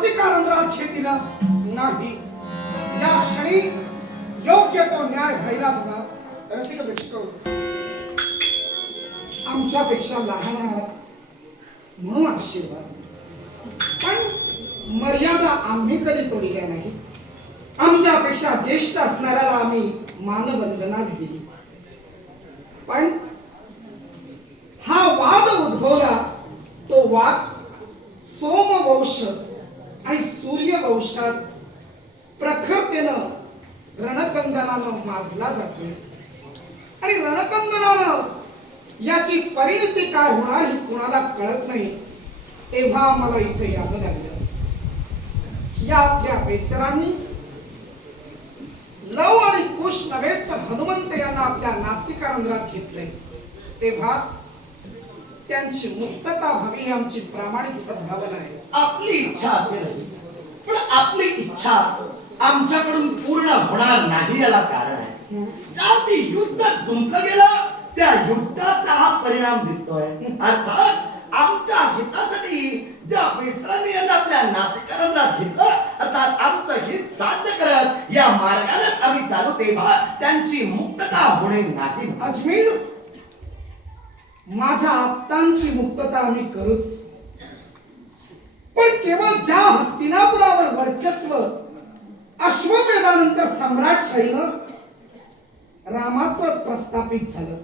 नासिका रंध्रात घेतीला नाही. या क्षणी योग्य तो न्याय व्हायलाच हवा. रसिक प्रेक्षक, आमच्यापेक्षा लहान आहात म्हणून आशीर्वाद, पण मर्यादा आम्ही कधी तोडल्या नाही. आमच्यापेक्षा ज्येष्ठ असणाऱ्याला आम्ही मानवंदनाच दिली. पण हा वाद उद्भवला, तो वाद सोमवंश आणि सूर्यवंशात प्रखरतेनं रणकंदनानं माजला जातोय. आणि रणकंदनानं याची परिणती काय होणार ही कोणाला कळत नाही. तेव्हा मला इथे यावं लागलं. या आपल्या बेसरांनी लव आणि कुश नव्हेच तर हनुमंत यांना आपल्या नासिका रंध्रात घेतले. तेव्हा त्यांची मुक्तता व्हावी ही आमची प्रामाणिक सद्भावना आहे. आपली इच्छा असेल, पण आपली इच्छा आमच्याकडून पूर्ण होणार नाही याला कारण आहे. ज्या ती युद्ध जुंपलं गेलं त्या युद्धाचा हा परिणाम दिसतोय. अर्थात आमच्या हितासाठी ज्या बेसरांनी यांना आपल्या नासिका रंध्रात घेतलं, अर्थात आमचं हित साध्य करत या मार्गानेच आम्ही चालू, तेव्हा त्यांची मुक्तता होणे नाही. अजमेर, माझ्या आप्तांची मुक्तता आम्ही करूच, पण केवळ ज्या हस्तिनापुरावर वर्चस्व अश्वमेधानंतर सम्राटशाहीनं रामाचं प्रस्थापित झालं.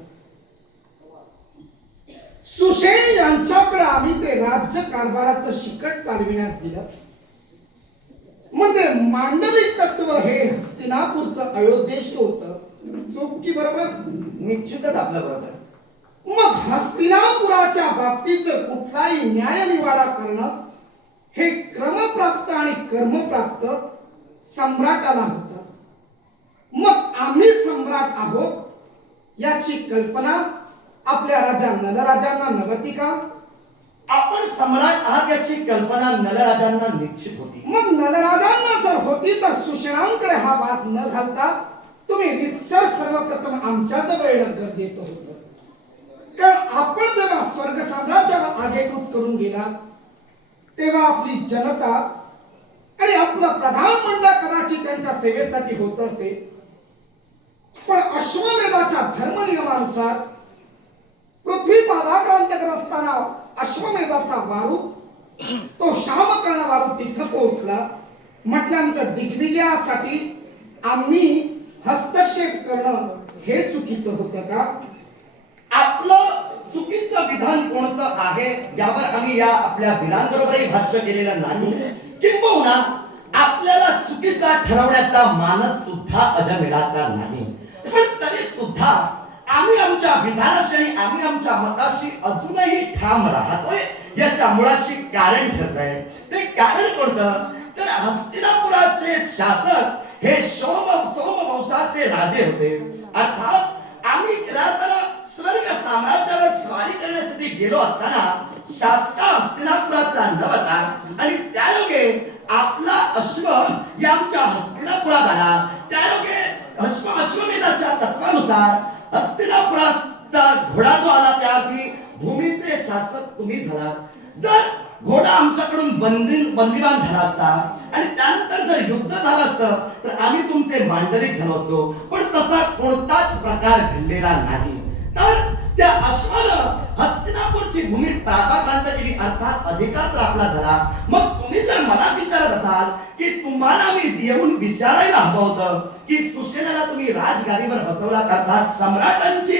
सुषेण यांच्याकडे आम्ही ते राज्य कारभाराचं शिकट चालविण्यास दिलं. म्हणजे मांडलिकत्व हे हस्तिनापूरचं अयोध्येश होतं. चूक की बरोबर? निश्चितच आपलं बरोबर. मग हस्तिनापुराच्या बाबतीत जर कुठलाही न्यायनिवाडा करणं हे क्रमप्राप्त आणि कर्मप्राप्त सम्राटाला होतं. मग आम्ही सम्राट आहोत याची कल्पना आपल्या राजा नलराजांना नव्हती का? आपण सम्राट आहात याची कल्पना नलराजांना निश्चित होती. मग नलराजांना जर होती तर सुषेणांकडे हा वाद न घालता तुम्ही रितसर सर्वप्रथम आमच्या जवळ येणं गरजेचं होतं. कारण आपण जेव्हा स्वर्ग साम्राज्याला आगेकूच करून गेला तेव्हा आपली जनता आणि आपलं प्रधानमंडळ कदाचित त्यांच्या सेवेसाठी होत असे, पण अश्वमेधाच्या धर्मनियमानुसार पृथ्वी पादाक्रांत असताना अश्वमेधाचा वारू तो शामकर्ण वारू तिथं पोहोचला म्हटल्यानंतर दिग्विजयासाठी आम्ही हस्तक्षेप करणं हे चुकीचं होतं का? आपलं चुकीचं विधान कोणतं आहे यावर आम्ही या आपल्या वीरांबरोबरही भाष्य केलेलं नाही. किंबहुना आपल्याला चुकीचा ठरवण्याचा मानस सुद्धा अजमेढाचा नाही. पण तरी सुद्धा आम्ही आमच्या विधानाशी आणि आम्ही आमच्या मताशी अजूनही ठाम राहतोय याच्या मुळाशी कारण ठरत आहे. ते कारण कोणतं? तर हस्तिनापुराचे शासक हे सोमवंशाचे राजे होते. अर्थात आम्ही किराताना स्वर्ग साम्राज्यावर स्वारी करण्यासाठी गेलो असताना शासका हस्तिनापुराचा नव्हता आणि त्यायोगे आपला अश्व या आमच्या हस्तिनापुरात आला. त्यायोगे अश्वमेधाच्या तत्वानुसार हस्तिनापुराचा घोडा जो आला त्याआधी भूमीचे शासक तुम्ही झाला. जर घोडा आमच्याकडून बंदिवान झाला असता आणि त्यानंतर जर युद्ध झालं असतं तर आम्ही तुमचे मांडलिक झालो असतो. पण तसा कोणताच प्रकार घडलेला नाही. तर त्या अश्वानं हस्तिनापूरची भूमी प्रादाक्रांत केली, अर्थात अधिकार तर आपला झाला. मग तुम्ही जर मला विचारत असाल की तुम्हाला मी येऊन विचारायला हवं होतं की सुषेणाला तुम्ही राजगादीवर बसवलात, अर्थात सम्राटांची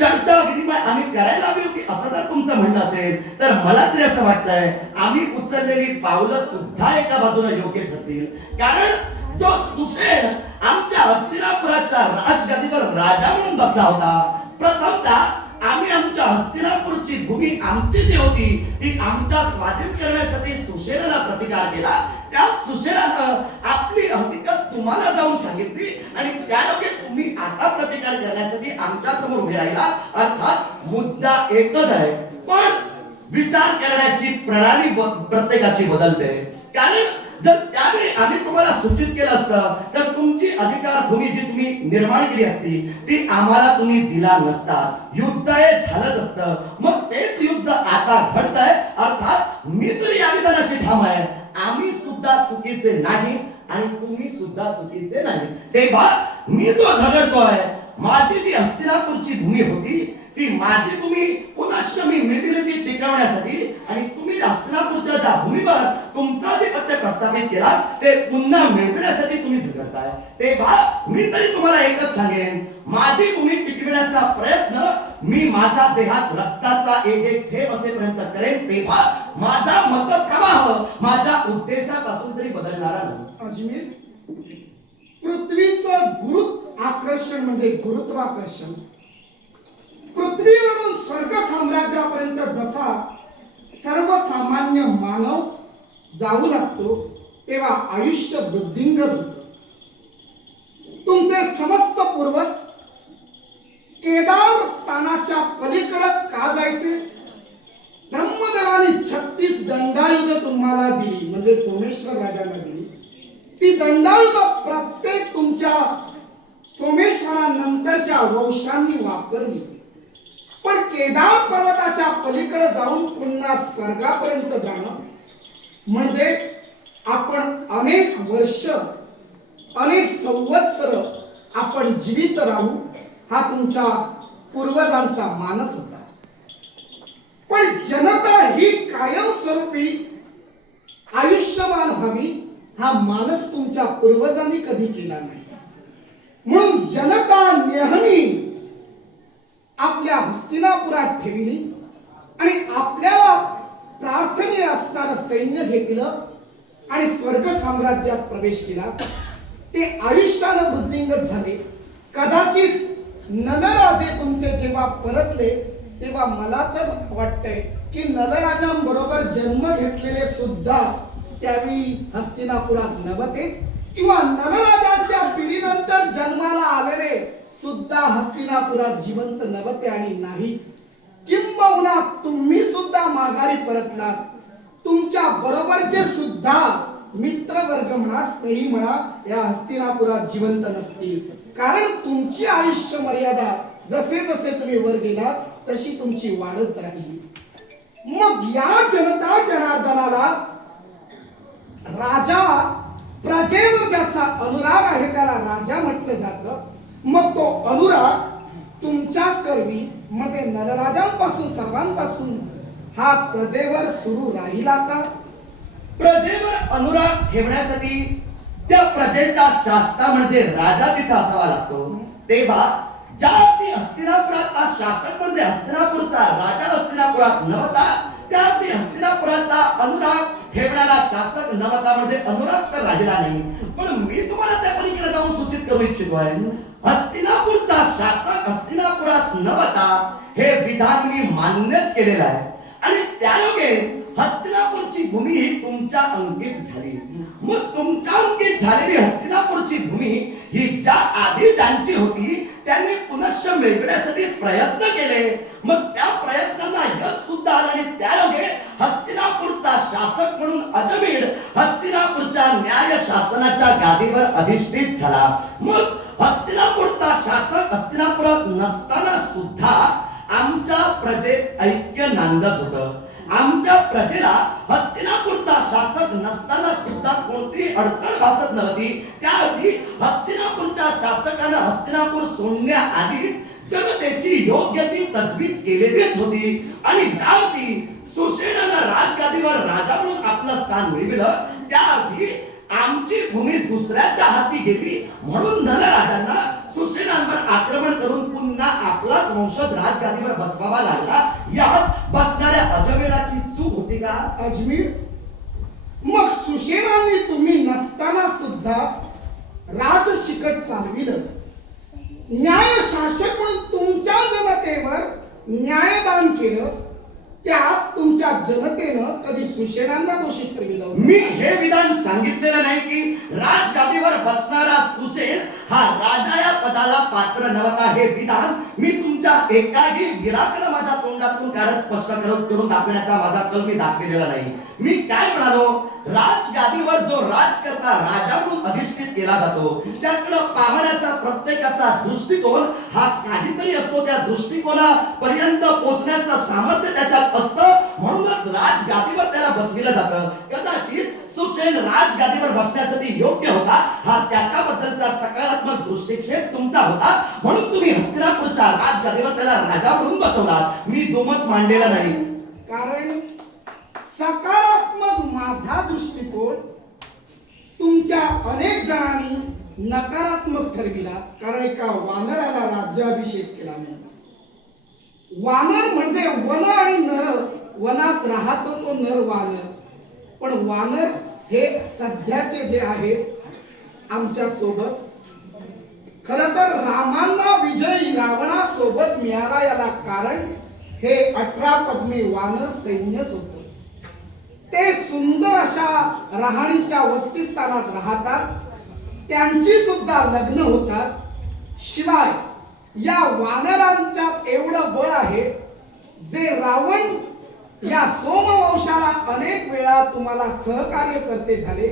चर्चा विनिमय आम्ही करायला हवी होती असं जर तुमचं म्हणणं असेल तर मला तरी असं वाटतंय आम्ही उचललेली पावलं सुद्धा एका बाजूला योग्य ठरतील. कारण जो सुषेण आमच्या हस्तिनापुराच्या राजगादीवर राजा म्हणून बसला होता, प्रथमतः आम्ही आमच्या हस्तिनापूरची भूमी आमची जी होती ती आमच्या स्वाधीन करण्यासाठी सुषेणाला प्रतिकार केला. त्यात सुषेणानं आपली हकीकत तुम्हाला जाऊन सांगितली आणि त्यायोगे तुम्ही आता प्रतिकार करण्यासाठी आमच्या समोर उभे राहिला. अर्थात मुद्दा एकच आहे, पण विचार करण्याची प्रणाली प्रत्येकाची बदलते. कारण जर त्यावेळी आम्ही तुम्हाला सूचित केलं असतं तर तुमची अधिकार भूमी जी तुम्ही निर्माण केली असती ती आम्हाला तुम्ही दिला नसता. युद्ध हे झालंच असतं. मग तेच युद्ध आता घडतंय. अर्थात मी तरी या विधानाशी ठाम आहे. आम्ही सुद्धा सुद्धा चुकीचे नाही आणि तुम्ही सुद्धा चुकीचे नाही. तेव्हा मी जो झगडतोय, माझी जी हस्तिनापूरची भूमी होती ती माझी भूमी पुनश्च मी मिळविली ती टिकवण्यासाठी, आणि तुम्ही हस्तिनापूरच्या ज्या भूमीवर तुमचा अधिपत्य प्रस्थापित केला ते पुन्हा मिळविण्यासाठी तुम्ही झगडताय. तेव्हा मी तरी तुम्हाला एकच सांगेन, माझी भूमी टिकविण्याचा प्रयत्न मी माझ्या देहात रक्ताचा एक एक थेंब असेपर्यंत करेन. तेव्हा माझा मतप्रवाह माझ्या उद्देशापासून तरी बदलणारा नाही. अजमेर, पृथ्वीचं गुरुत्व आकर्षण म्हणजे गुरुत्वाकर्षण पृथ्वीवरून स्वर्ग साम्राज्यापर्यंत जसा सर्वसामान्य मानव जाऊ लागतो तेव्हा आयुष्य वृद्धिंगत होतं. तुमचे समस्त पूर्वज केदार स्थानाच्या पलीकडे का जायचे? ब्रह्मदेवाने 36 दंडायुध तुम्हाला दिली, म्हणजे सोमेश्वर राजाला दिली. ती दंडायुध प्रत्येक तुमच्या सोमेश्वरानंतरच्या वंशांनी वापरली. पण केदार पर्वताच्या पलीकडे जाऊन पुन्हा स्वर्गापर्यंत जाणं म्हणजे आपण अनेक वर्ष, अनेक संवत्सर आपण जीवित राहू, हा तुमच्या पूर्वजांचा मानस होता. पण जनता ही कायमस्वरूपी आयुष्यवान व्हावी हा मानस तुमच्या पूर्वजांनी कधी केला नाही. म्हणून जनता नेहमी आपल्या हस्तिनापुरात ठेवली आणि आपल्याला प्रार्थनीय असणारं सैन्य घेतलं आणि स्वर्ग साम्राज्यात प्रवेश केला. ते आयुष्यानं वृद्धिंगत झाले. कदाचित नलराजे तुमचे जेव्हा परतले तेव्हा मला तर वाटतंय की नलराजांबरोबर जन्म घेतलेले सुद्धा त्यावेळी हस्तिनापुरात नव्हतेच, किंवा नलराजांच्या पिढीनंतर जन्माला आलेले सुद्धा हस्तिनापुरात जिवंत नव्हते आणि नाही. किंबहुना तुम्ही सुद्धा माघारी परतलात. तुमच्या बरोबरचे सुद्धा मित्रवर्ग म्हणा, स्नेही म्हणा, या हस्तिनापुरात जिवंत नसतील. कारण तुमची आयुष्य मर्यादा जसे जसे तुम्ही वर गेलात तशी तुमची वाढत राहिली. मग या जनता जनार्दनाला राजा, प्रजेवर ज्याचा अनुराग आहे त्याला राजा म्हटलं जातं. मग तो अनुराग तुमच्या करवी मध्ये नरराजांपासून सर्वांपासून हा प्रजेवर सुरू राहिला का? प्रजेवर अनुराग ठेवण्यासाठी त्या प्रजेच्या शास्त्रा म्हणजे राजा तिथे असावा लागतो. तेव्हा ज्या अर्थी हस्तिनापुराचा शासक म्हणजे हस्तिनापूरचा राजा हस्तिनापुरात नव्हता, त्या अर्थी हस्तिनापुराचा अनुराग ठेवणारा शासक नव्हता, म्हणजे अनुराग तर राहिला नाही. पण मी तुम्हाला त्या पलीकडे जाऊन सूचित करू इच्छितोय, हस्तिनापूरचा शासक हस्तिनापुरात नव्हता हे विधान मी मान्यच केलेलं आहे. आणि त्यायोगे हस्तिनापूरची भूमी ही तुमच्या अंकित झाली. मग तुमच्या अंकित झालेली हस्तिनापूरची भूमी ही ज्या आधी ज्यांची होती त्यांनी पुनश्च मिळवण्यासाठी प्रयत्न केले. मग त्या प्रयत्नांना यश सुद्धा आलं आणि त्यायोगे हस्तिनापूरचा शासक म्हणून अजमेर हस्तिनापूरच्या न्याय शासनाच्या गादीवर अधिष्ठित झाला. मग हस्तिनापूरचा शासक हस्तिनापुरात नसताना सुद्धा आमच्या प्रजेत ऐक्य नांदत होतं. आमच्या प्रजेला हस्तिनापूरचा शासक नसताना सुद्धा कोणतीही अडचण भासत नव्हती. त्याआधी हस्तिनापूरच्या शासकानं हस्तिनापूर सोडण्याआधी जनतेची योग्य ती तजवीज केलेलीच होती. आणि ज्यावरती सुसेनानं राजगादीवर राजा म्हणून आपलं स्थान मिळविलं, त्याआधी आमची भूमी दुसऱ्याच्या हाती गेली. म्हणून नलराजांना सुसेनांवर आक्रमण करून पुन्हा आपलाच वंशज राजगादीवर बसवावा लागला. यात बसणाऱ्या अजमेराची चूक होती का? अजमेर, मग सुसेनांनी तुम्ही नसताना सुद्धा राज शिकट चालविलं. न्याय शासक म्हणून तुमच्या जनतेवर न्यायदान केलं. त्यात तुमच्या जनतेनं कधी सुसेनांना दोषी ठरविलं? मी हे विधान सांगितलेलं नाही की राजगादीवर बसणारा सुसेन हा राजा या पदाला पात्र नव्हता. हे विधान मी तुमच्या एकाही विराकडे माझ्या तोंडातून काढत स्पष्ट करून दाखवण्याचा माझा कल मी दाखविलेला नाही. मी काय म्हणालो, राजगादीवर जो राजकर्ता राजा म्हणून अधिष्ठित केला जातो त्याकडे पाहण्याचा प्रत्येकाचा दृष्टिकोन हा काहीतरी असतो. त्या दृष्टिकोनापर्यंत पोहोचण्याचं सामर्थ्य त्याच्यात असतं. म्हणूनच राजगादीवर त्याला बसविलं जातं. कदाचित सुसेन राजगादीवर बसण्यासाठी योग्य होता हा त्याच्याबद्दलचा सकारात्मक दृष्टिक्षेप तुमचा होता, म्हणून तुम्ही हस्तिनापूरच्या राजगादीवर त्याला राजा म्हणून बसवलात. मी दुमत मांडलेला नाही. कारण सकारात्मक माझा दृष्टिकोन तुमच्या अनेक जणांनी नकारात्मक ठरविला. कारण एका वानराला राज्याभिषेक केला म्हणून. वानर म्हणजे वन आणि नर, वनात राहतो तो नर वानर. पण वानर हे सध्याचे जे आहेत आमच्या सोबत, खर तर रामांना विजय रावणासोबत मिळाला याला कारण हे 18 पद्मी वानर सैन्यच होतं. ते सुंदर अशा राहणीच्या वसतिस्थानात राहतात, त्यांची सुद्धा लग्न होतात. शिवाय या वानरांच्यात एवढं बळ आहे जे रावण या सोमवंशाला अनेक वेळा तुम्हाला सहकार्य करते झाले.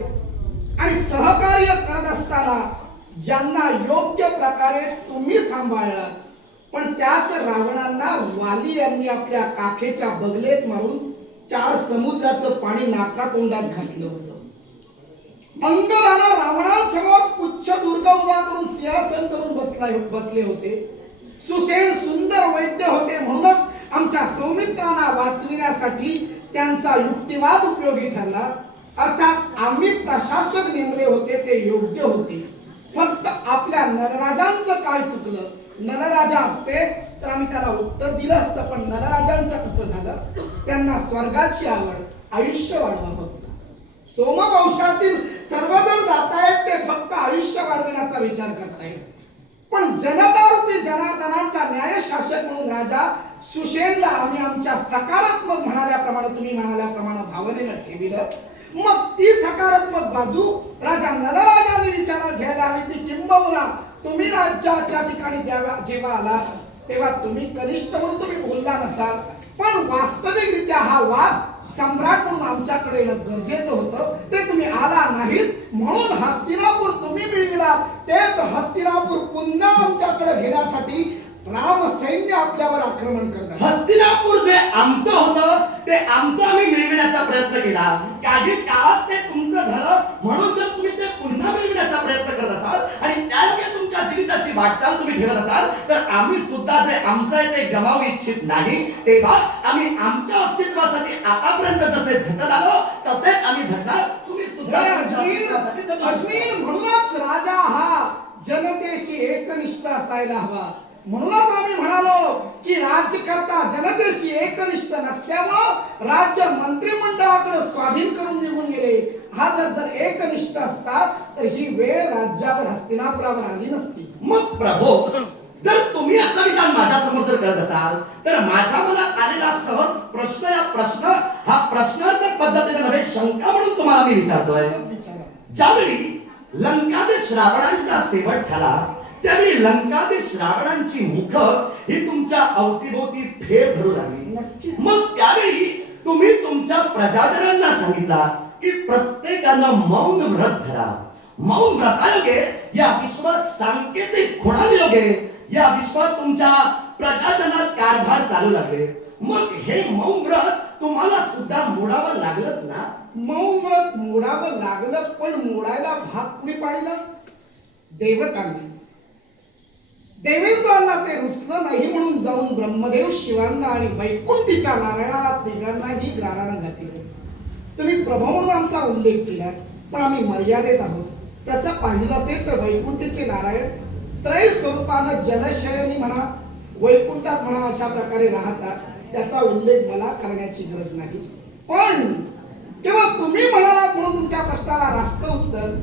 आणि सहकार्य करत असताना ज्यांना योग्य प्रकारे तुम्ही सांभाळलं, पण त्याच रावणांना वाली यांनी आपल्या काखेच्या बगलेत मारून 4 समुद्राचं पाणी नाकातोंडात घातलं होतं. अंगदाला रावणांसमोर पुच्छ दुर्ग उभा करून सिंहासन करून बसले होते. सुसेन सुंदर वैद्य होते, म्हणूनच आमच्या सौमित्रांना वाचविण्यासाठी त्यांचा युक्तिवाद उपयोगी ठरला. अर्थात आम्ही प्रशासक नेमले होते ते योग्य होते. फक्त आपल्या नरराजांचं काय चुकलं? नरराजा असते तर आम्ही त्याला उत्तर दिलं असतं, पण नरराजांचं कसं झालं? त्यांना स्वर्गाची आवड, आयुष्य वाढवा फक्त. सोमवंशातील सर्वजण जातायत ते फक्त आयुष्य वाढविण्याचा विचार करतायत. पण जनता रूपी जनार्दनाचा न्यायशासक म्हणून राजा सुसेनला आम्ही आमच्या सकारात्मक म्हणाल्याप्रमाणे, तुम्ही म्हणाल्याप्रमाणे भावनेनं ठेविलं. मग ती सकारात्मक बाजू राजा नलराजाने विचारात घ्यायला हवी. ती किंबहुना तुम्ही राज्याच्या ठिकाणी जेव्हा आला तेव्हा तुम्ही कनिष्ठ म्हणून तुम्ही बोलला नसाल, पण वास्तविकरित्या हा वाद सम्राट म्हणून आमच्याकडे येणं गरजेचं होतं. ते तुम्ही आला नाहीत, म्हणून हस्तिनापूर तुम्ही मिळविला. तेच हस्तिनापूर पुन्हा आमच्याकडे घेण्यासाठी राम सैन्य आपल्यावर आक्रमण करतात. हस्तिनापूर जे आमचं होतं ते आमचं आम्ही मिळविण्याचा प्रयत्न केला. काही काळात ते तुमचं झालं, म्हणून जर तुम्ही ते पुन्हा मिळविण्याचा प्रयत्न करत असाल आणि त्यायोगे तुमच्या जीविताची वाटचाल तुम्ही ठेवत असाल, तर आम्ही सुद्धा जे आमचं आहे ते गमावू इच्छित नाही. तेव्हा आम्ही आमच्या अस्तित्वासाठी आतापर्यंत जसे झटत आलो तसेच आम्ही झटणार. तुम्ही सुद्धा अजमीर म्हणूनच राजा हा जनतेशी एकनिष्ठ असायला हवा. म्हणूनच आम्ही म्हणालो की राज्यकर्ता जनतेशी एकनिष्ठ नसल्यामुळं राज्य मंत्रिमंडळाकडे स्वाधीन करून निघून गेले. हा जर एकनिष्ठ असता तर ही वेळ राज्यावर हस्तिनापुरावर आली नसती. मग प्रभो, जर तुम्ही असं विधान माझ्या समोर जर करत असाल तर माझ्या मनात आलेला सहज प्रश्न हा प्रश्नार्थक पद्धतीने नव्हे शंका म्हणून तुम्हाला मी विचारतोय. ज्यावेळी लंकादेश रावणांचा शेवट झाला त्यावेळी लंकादेश रावणांची मुख ही तुमच्या अवतीभोवती फेर धरू लागली. मग त्यावेळी तुम्ही तुमच्या प्रजाजनांना सांगितला की प्रत्येकानं मौन व्रत धरा. मौन व्रतायोगे या विश्वात सांकेतिक खुणायोगे या विश्वात तुमच्या प्रजाजनात कारभार चालू लागले. मग हे मौन व्रत तुम्हाला सुद्धा मोडावं लागलंच ना? मौन व्रत मोडावं लागलं, पण मोडायला भाग कुणी पाडलं? देवतांनी. देवेंद्रांना ते रुचलं नाही म्हणून जाऊन ब्रह्मदेव शिवांना आणि वैकुंठीच्या नारायणाला तिघांनाही गाराणं घातली. तुम्ही प्रभू म्हणून आमचा उल्लेख केला, पण आम्ही मर्यादेत आहोत. तसं पाहिलं असेल तर वैकुंठीचे नारायण त्रय स्वरूपानं जलशयनी म्हणा, वैकुंठात म्हणा अशा प्रकारे राहतात. त्याचा उल्लेख मला करण्याची गरज नाही. पण तेव्हा तुम्ही म्हणालात म्हणून तुमच्या प्रश्नाला रास्त उत्तर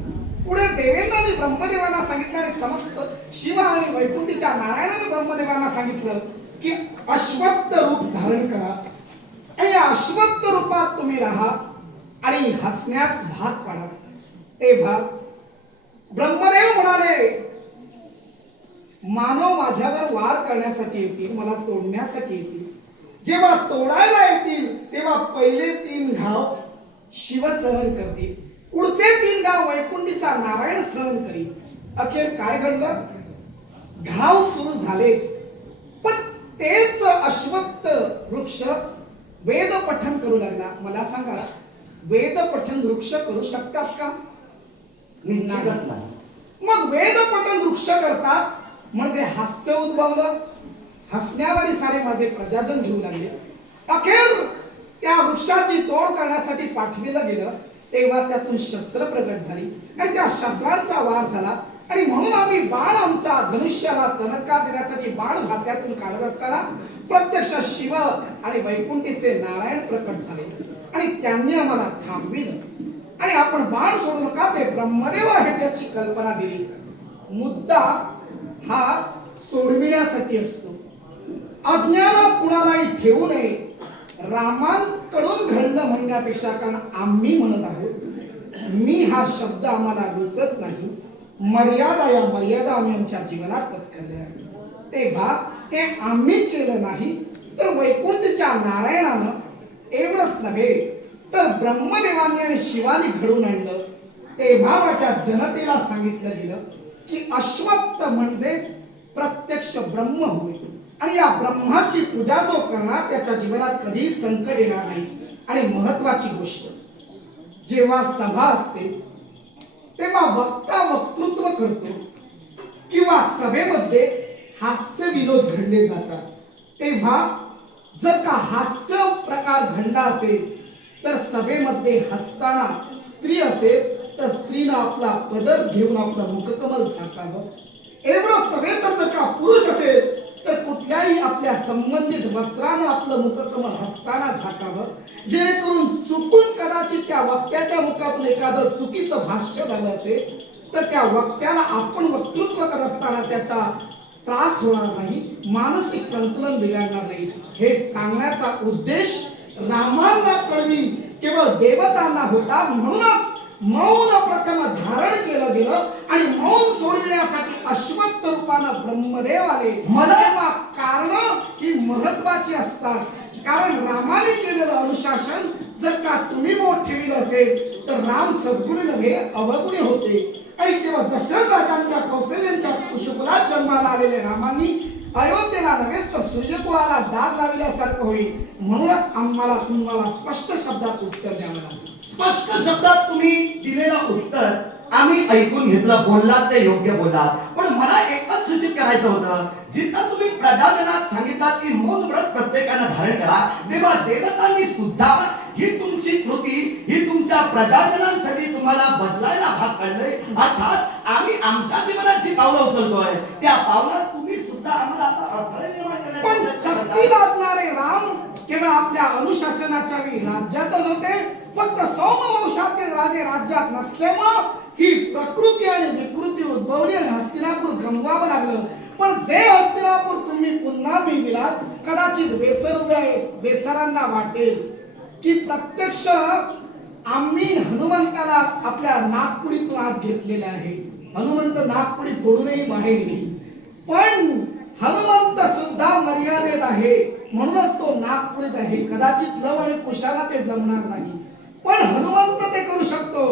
पुढे देवेंद्राने ब्रह्मदेवांना सांगितलं आणि समस्त शिव आणि वैकुंठीच्या नारायणाने ब्रह्मदेवांना सांगितलं की अश्वत्थ रूप धारण करा आणि या अश्वत्थ रूपात तुम्ही राहा आणि हसण्यास भाग पाडा. तेव्हा ब्रह्मदेव म्हणाले, मानव माझ्यावर वार करण्यासाठी येतील, मला तोडण्यासाठी येतील. जेव्हा तोडायला येतील तेव्हा पहिले 3 घाव शिव सहन करतील, पुढचे 3 घाव वैकुंठीचा नारायण सहन करील. अखेर काय घडलं? घाव सुरू झालेच, पण तेच अश्वत्थ वृक्ष वेद पठन करू लागला. मला सांगा, वेद पठन वृक्ष करू शकतात का? निश्चितच नाही. मग वेद पठन वृक्ष करतात म्हणजे हास्य उद्भवलं. हसण्यावारी सारे माझे प्रजाजन घेऊ लागले. अखेर त्या वृक्षाची तोड करण्यासाठी पाठविलं गेलं तेव्हा त्यातून शस्त्र प्रगट झाली आणि त्या शस्त्रांचा वार झाला आणि म्हणून आम्ही बाण आमचा धनुष्याला तणका देण्यासाठी बाण भात्यातून काढत असताना प्रत्यक्ष शिव आणि वैकुंठीचे नारायण प्रकट झाले आणि त्यांनी आम्हाला थांबविलं आणि आपण बाण सोडू नका, ते ब्रह्मदेव आहे त्याची कल्पना दिली. मुद्दा हा सोडविण्यासाठी असतो. अज्ञानात कुणालाही ठेवू नये. रामांकडून घडलं म्हणण्यापेक्षा, कारण आम्ही म्हणत आहोत, मी हा शब्द आम्हाला रुचत नाही. मर्यादा, या मर्यादा आम्ही आमच्या जीवनात पत्करल्या आहेत. तेव्हा हे आम्ही केलं नाही तर वैकुंठच्या नारायणानं, एवढंच नव्हे तर ब्रह्मदेवाने आणि शिवाने घडून आणलं. तेव्हा माझ्या जनतेला सांगितलं गेलं की अश्वत्थ म्हणजेच प्रत्यक्ष ब्रह्म होय आणि या ब्रह्माची पूजा जो करणार त्याच्या जीवनात कधी संकट येणार नाही. आणि महत्वाची गोष्ट, जेव्हा सभा असते तेव्हा वक्ता वक्तृत्व करतो किंवा सभेमध्ये हास्य विनोद घडले जातात, तेव्हा जर का हास्य प्रकार घडला असेल तर सभेमध्ये हसताना स्त्री असेल तर स्त्रीनं आपला पदर घेऊन आपलं मुखकमल झाकावं. एवढंच नव्हे तर जर का पुरुष असेल तर कुठल्याही आपल्या संबंधित वस्त्रानं आपलं मुखकमल हसताना झाकावं, जेणेकरून चुकून कदाचित त्या वक्त्याच्या मुखातून एखादं चुकीचं भाष्य झालं असेल तर त्या वक्त्याला आपण वक्तृत्व करत असताना त्याचा त्रास होणार नाही, मानसिक संतुलन बिघडणार नाही. हे सांगण्याचा उद्देश रामांना कळवी केवळ देवतांना होता. म्हणूनच मौन प्रथम धारण केलं गेलं आणि मौन सोडविण्यासाठी अश्वत्थ रूपानं ब्रह्मदेव आले. मला कारण ही महत्वाची असतात, कारण रामाने केलेलं अनुशासन जर का तुम्ही बोट ठेवलं असेल तर राम सद्गुणी नव्हे अवगुणी होते. आणि केवळ दशरथ राजांच्या कौशल्यांच्या कुशकुलात जन्माला आलेले रामांनी अयोध्येला नव्हेच तर सूर्यकुळाला डाग लावल्यासारखं होईल. म्हणूनच आम्हाला तुम्हाला स्पष्ट शब्दात उत्तर द्यावं लागेल. स्पष्ट शब्दात तुम्ही दिलेलं उत्तर आम्ही ऐकून घेतलं, बोललात ते योग्य बोललात. पण मला एकच सूचित करायचं होतं, जिथं तुम्ही प्रजाजनात सांगितलात की मौन व्रत प्रत्येकानं धारण करा, तेव्हा देवतांनी सुद्धा ही तुमची कृती ही तुमच्या प्रजाजनांसाठी तुम्हाला बदलायला भाग पाडलंय. अर्थात आम्ही आमच्या जीवनाची पावलं उचलतोय, त्या पावलात तुम्ही सुद्धा आम्हाला आता अडथळे निर्माण पण करण्याचा शक्ती लादणारे राम केवळ आपल्या अनुशासनाच्या वेळी राज्यातच होते. फक्त सौमवंशातील राजे राज्यात नसल्यामुळं ही प्रकृती आणि विकृती उद्भवली आणि हस्तिनापूर गमवावं लागलं. पण जे हस्तिनापूर तुम्ही पुन्हा मिळविलात, कदाचित बेसरांना वाटेल की प्रत्यक्ष आम्ही हनुमंताला आपल्या नागपुडीतून आत घेतलेले आहे. हनुमंत नागपुडी फोडूनही बाहेर येईल, पण हनुमंत सुद्धा मर्यादेत आहे, म्हणूनच तो नागपुडीत आहे. कदाचित लव आणि कुशाला ते जमणार नाही, पण हनुमंत ते करू शकतो.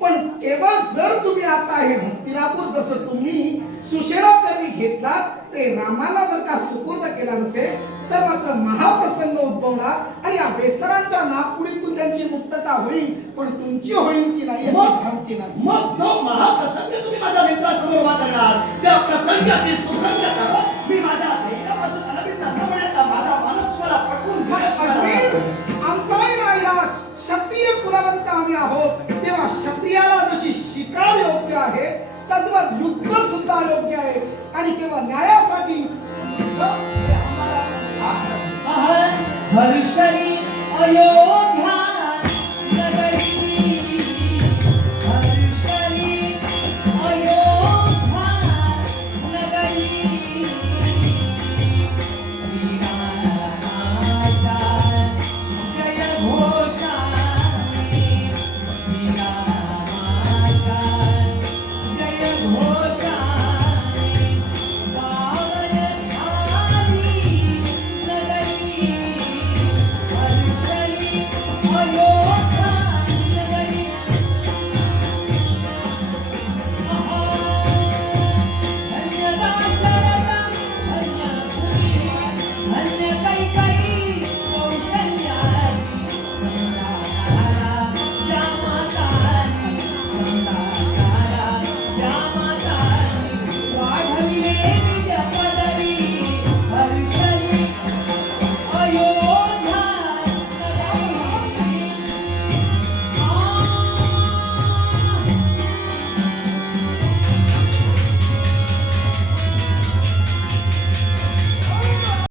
पण केवळ जर तुम्ही आता हे हस्तिनापूर जसं तुम्ही सुशेणाकरवी घेतलात ते रामाला जर का सुपूर्द केला नसेल तर मात्र महाप्रसंग उद्भवणार आणि या बेसरांच्या नागपुडीतून त्यांची मुक्तता होईल, पण तुमची होईल की नाही याची भ्रांती नाही. मग जो महाप्रसंग तुम्ही माझ्या मित्रासमोर उभा करणार त्या प्रसंगाशी सुसंगत मी माझ्या ध्येयापासून अनभिज्ञ होण्याचा माझा मानस तुम्हाला पटवून अश्विन, आमचाही नाईलाज. क्षत्रिय कुलवंत आम्ही आहोत, तेव्हा क्षत्रियाला जशी शिकार योग्य आहे तद्वत युद्ध सुद्धा योग्य आहे. आणि केवळ न्यायासाठी हर्षणी अयोध्या